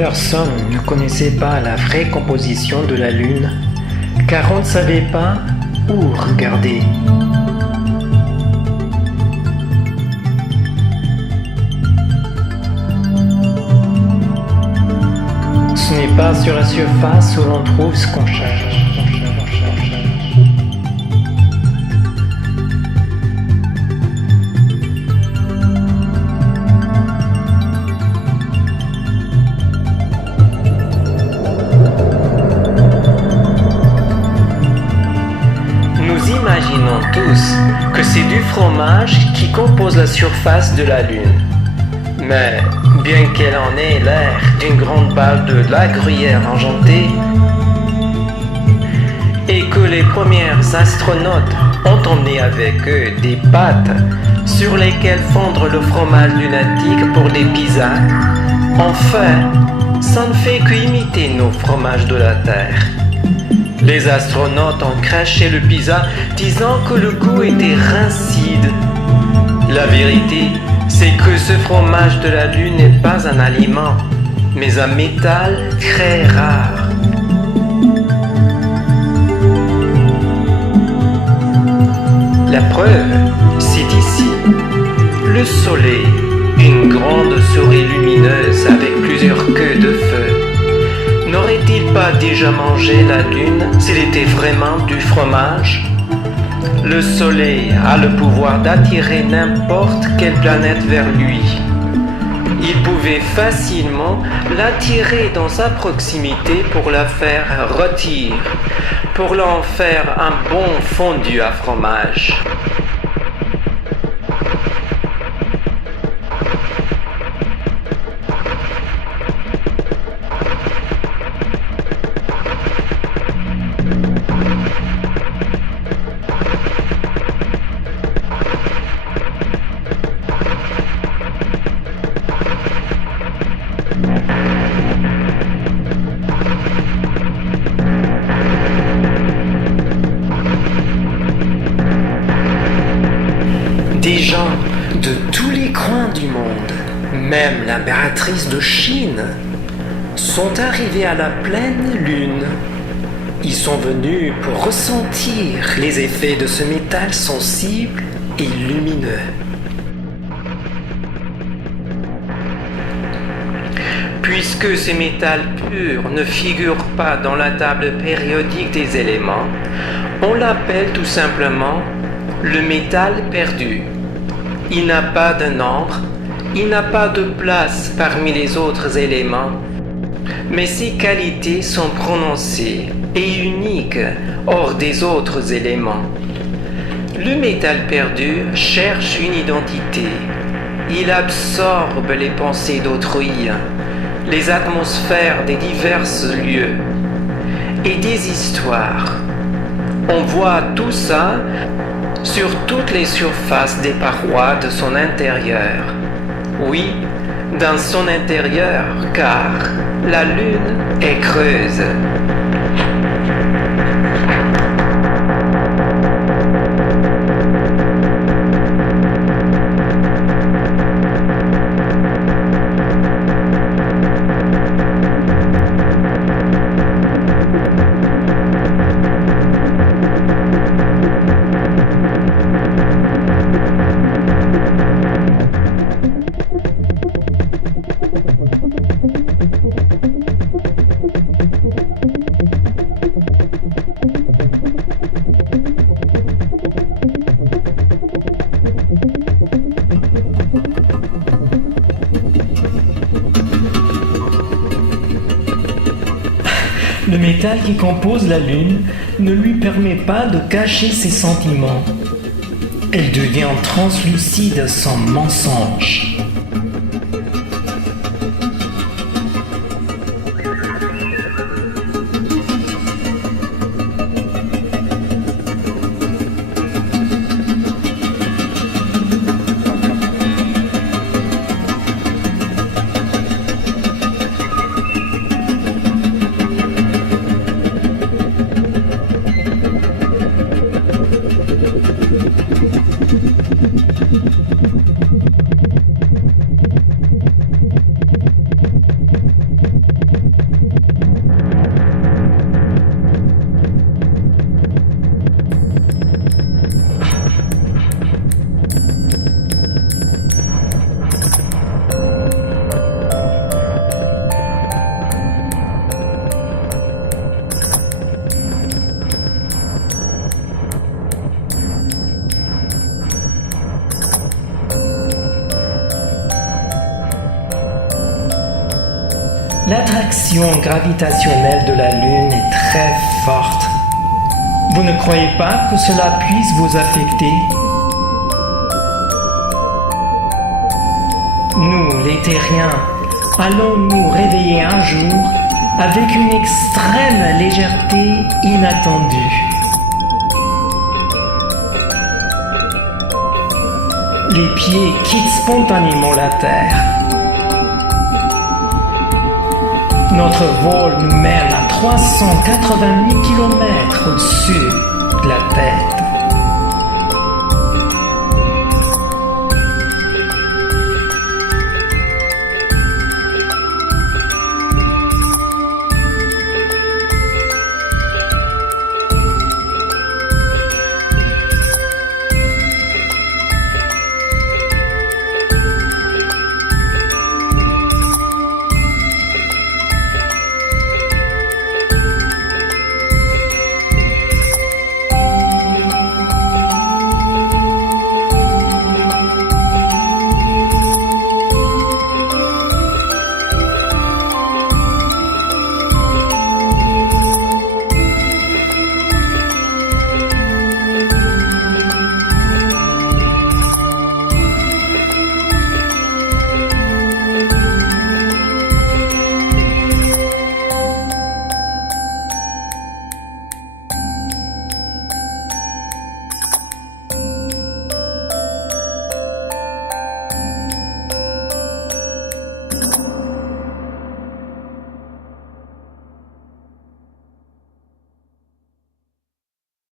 Personne ne connaissait pas la vraie composition de la Lune, car on ne savait pas où regarder. Ce n'est pas sur la surface où l'on trouve ce qu'on cherche. Nous imaginons tous que c'est du fromage qui compose la surface de la Lune. Mais bien qu'elle en ait l'air d'une grande balle de la gruyère argentée, et que les premiers astronautes ont emmené avec eux des pâtes sur lesquelles fondre le fromage lunatique pour des pizzas, enfin, ça ne fait qu'imiter nos fromages de la Terre. Les astronautes ont craché le pizza disant que le goût était rincide. La vérité, c'est que ce fromage de la Lune n'est pas un aliment, mais un métal très rare. La preuve, c'est ici. Le Soleil, une grande souris lumineuse avec plusieurs queues de feu. N'aurait-il pas déjà mangé la Lune s'il était vraiment du fromage ? Le Soleil a le pouvoir d'attirer n'importe quelle planète vers lui. Il pouvait facilement l'attirer dans sa proximité pour la faire rôtir, pour l'en faire un bon fondu à fromage. Des gens de tous les coins du monde, même l'impératrice de Chine, sont arrivés à la pleine Lune. Ils sont venus pour ressentir les effets de ce métal sensible et lumineux. Puisque ces métals purs ne figurent pas dans la table périodique des éléments, on l'appelle tout simplement le métal perdu. Il n'a pas de nombre, il n'a pas de place parmi les autres éléments, mais ses qualités sont prononcées et uniques hors des autres éléments. Le métal perdu cherche une identité. Il absorbe les pensées d'autrui, les atmosphères des divers lieux et des histoires. On voit tout ça sur toutes les surfaces des parois de son intérieur. Oui, dans son intérieur, car la Lune est creuse. Le métal qui compose la Lune ne lui permet pas de cacher ses sentiments. Elle devient translucide sans mensonge. L'attraction gravitationnelle de la Lune est très forte. Vous ne croyez pas que cela puisse vous affecter? Nous, les terriens, allons nous réveiller un jour avec une extrême légèreté inattendue. Les pieds quittent spontanément la Terre. Notre vol nous mène à 380 000 km au-dessus